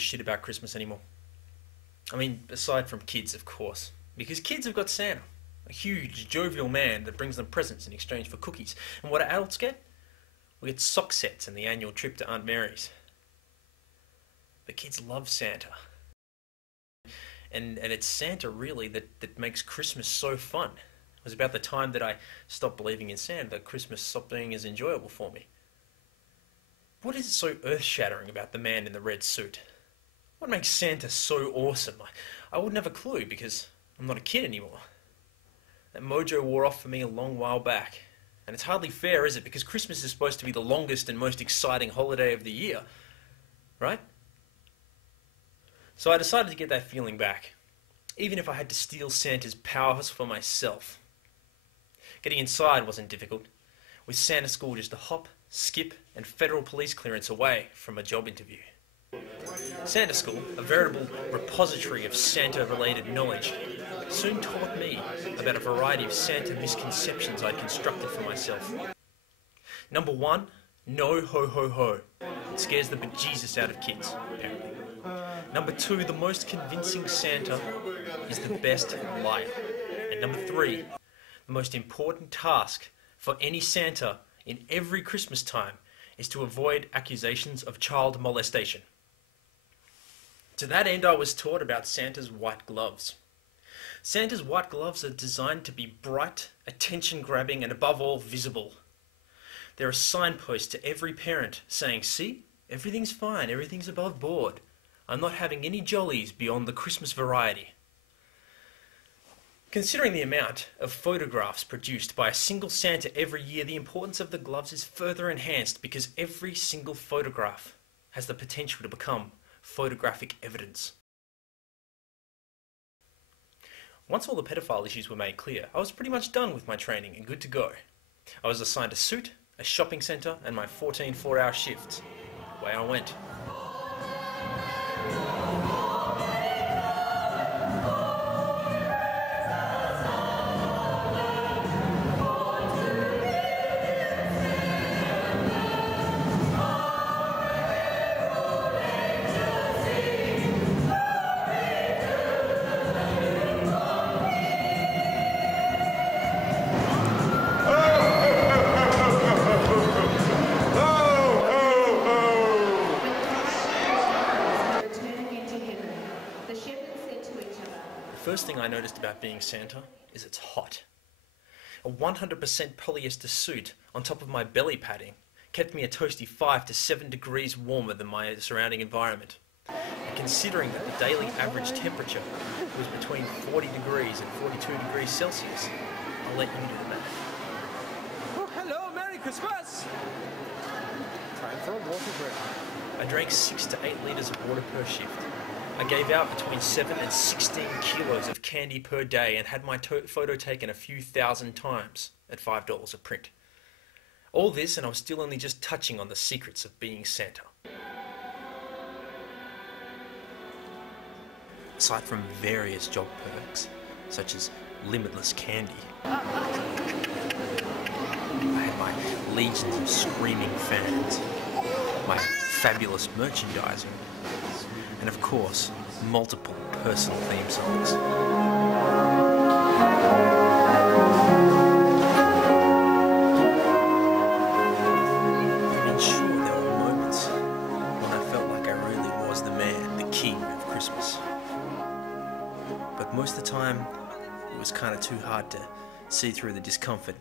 a shit about Christmas anymore. I mean, aside from kids, of course. Because kids have got Santa, a huge, jovial man that brings them presents in exchange for cookies. And what do adults get? We get sock sets and the annual trip to Aunt Mary's. But kids love Santa. And it's Santa, really, that makes Christmas so fun. It was about the time that I stopped believing in Santa that Christmas stopped being as enjoyable for me. What is so earth-shattering about the man in the red suit? What makes Santa so awesome? I wouldn't have a clue because I'm not a kid anymore. That mojo wore off for me a long while back. And it's hardly fair, is it? Because Christmas is supposed to be the longest and most exciting holiday of the year, right? So I decided to get that feeling back, even if I had to steal Santa's powers for myself. Getting inside wasn't difficult, with Santa School just a hop, skip, and federal police clearance away from a job interview. Santa School, a veritable repository of Santa-related knowledge, soon taught me about a variety of Santa misconceptions I'd constructed for myself. Number one, no ho-ho-ho. It scares the bejesus out of kids, apparently. Number two, the most convincing Santa is the best liar. And number three, the most important task for any Santa in every Christmas time is to avoid accusations of child molestation. To that end, I was taught about Santa's white gloves. Santa's white gloves are designed to be bright, attention-grabbing, and above all, visible. They're a signpost to every parent saying, "See, everything's fine, everything's above board. I'm not having any jollies beyond the Christmas variety." Considering the amount of photographs produced by a single Santa every year, the importance of the gloves is further enhanced because every single photograph has the potential to become photographic evidence. Once all the pedophile issues were made clear, I was pretty much done with my training and good to go. I was assigned a suit, a shopping centre, and my 14 4-hour shifts. Away I went. The first thing I noticed about being Santa is it's hot. A 100% polyester suit on top of my belly padding kept me a toasty 5 to 7 degrees warmer than my surrounding environment. And considering that the daily average temperature was between 40 degrees and 42 degrees Celsius, I'll let you do the math. Oh, hello, Merry Christmas! Time for a water break. I drank 6 to 8 litres of water per shift. I gave out between 7 and 16 kilos of candy per day and had my photo taken a few thousand times at $5 a print. All this and I was still only just touching on the secrets of being Santa. Aside from various job perks, such as limitless candy, I had my legions of screaming fans, my fabulous merchandising, and of course, multiple personal theme songs. I mean, sure, there were moments when I felt like I really was the man, the king of Christmas. But most of the time, it was kind of too hard to see through the discomfort.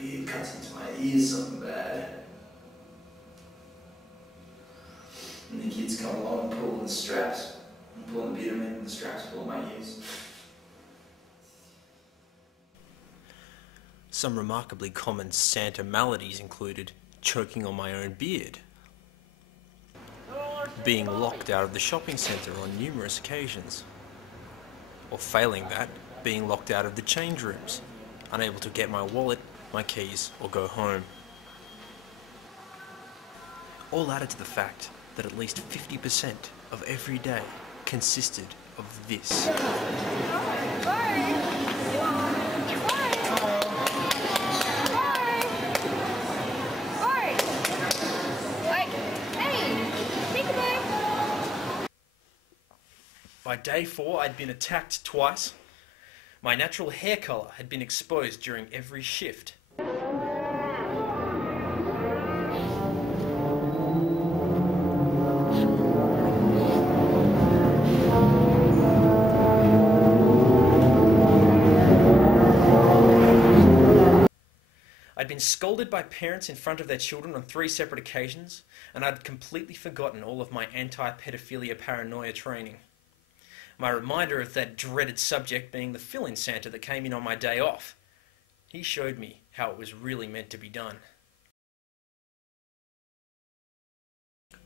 Beard cuts into my ears something bad. And the kids come along and pull the straps. I'm pulling the beard and the straps pull my ears. Some remarkably common Santa maladies included choking on my own beard, being locked out of the shopping centre on numerous occasions, or failing that, being locked out of the change rooms, unable to get my wallet, my keys, or go home. All added to the fact that at least 50% of every day consisted of this. By day 4, I'd been attacked twice. My natural hair colour had been exposed during every shift. I'd been scolded by parents in front of their children on 3 separate occasions, and I'd completely forgotten all of my anti-pedophilia paranoia training. My reminder of that dreaded subject being the fill-in Santa that came in on my day off. He showed me how it was really meant to be done.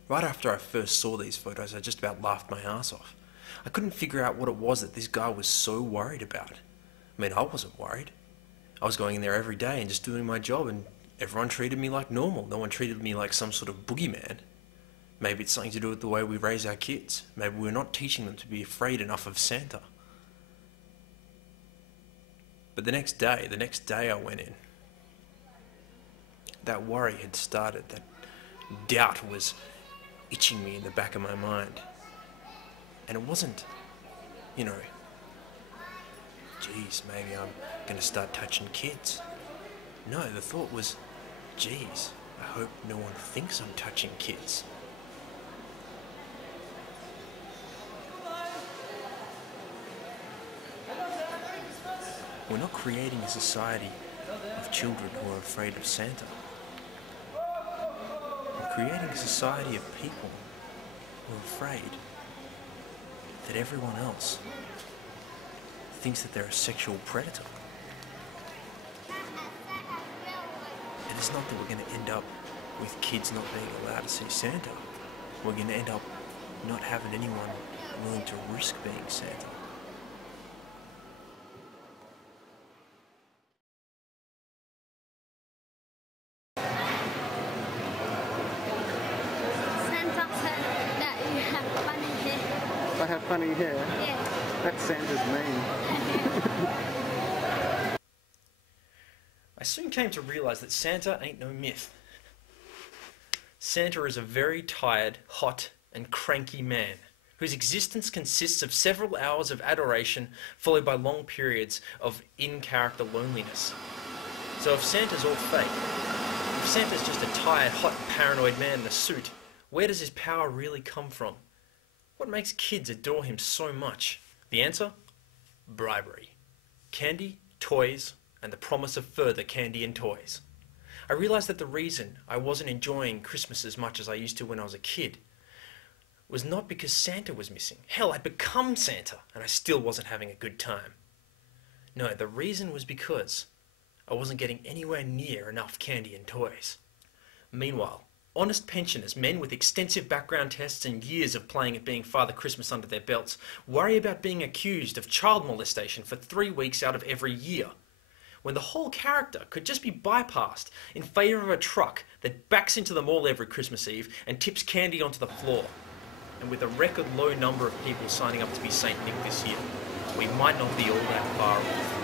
Right after I first saw these photos, I just about laughed my ass off. I couldn't figure out what it was that this guy was so worried about. I mean, I wasn't worried. I was going in there every day and just doing my job, and everyone treated me like normal. No one treated me like some sort of boogeyman. Maybe it's something to do with the way we raise our kids. Maybe we're not teaching them to be afraid enough of Santa. But the next day I went in, that worry had started, that doubt was itching me in the back of my mind. And it wasn't, geez, maybe I'm gonna start touching kids. No, the thought was, geez, I hope no one thinks I'm touching kids. We're not creating a society of children who are afraid of Santa. We're creating a society of people who are afraid that everyone else thinks that they're a sexual predator. And it's not that we're going to end up with kids not being allowed to see Santa. We're going to end up not having anyone willing to risk being Santa. Santa said that you have funny hair. I have funny hair. Yeah. That's Santa's mean. I soon came to realize that Santa ain't no myth. Santa is a very tired, hot, and cranky man whose existence consists of several hours of adoration followed by long periods of in-character loneliness. So if Santa's all fake, if Santa's just a tired, hot, paranoid man in a suit, where does his power really come from? What makes kids adore him so much? The answer? Bribery. Candy, toys, and the promise of further candy and toys. I realized that the reason I wasn't enjoying Christmas as much as I used to when I was a kid was not because Santa was missing. Hell, I'd become Santa, and I still wasn't having a good time. No, the reason was because I wasn't getting anywhere near enough candy and toys. Meanwhile, honest pensioners, men with extensive background tests and years of playing at being Father Christmas under their belts, worry about being accused of child molestation for 3 weeks out of every year, when the whole character could just be bypassed in favour of a truck that backs into the mall every Christmas Eve and tips candy onto the floor. And with a record low number of people signing up to be Saint Nick this year, we might not be all that far off.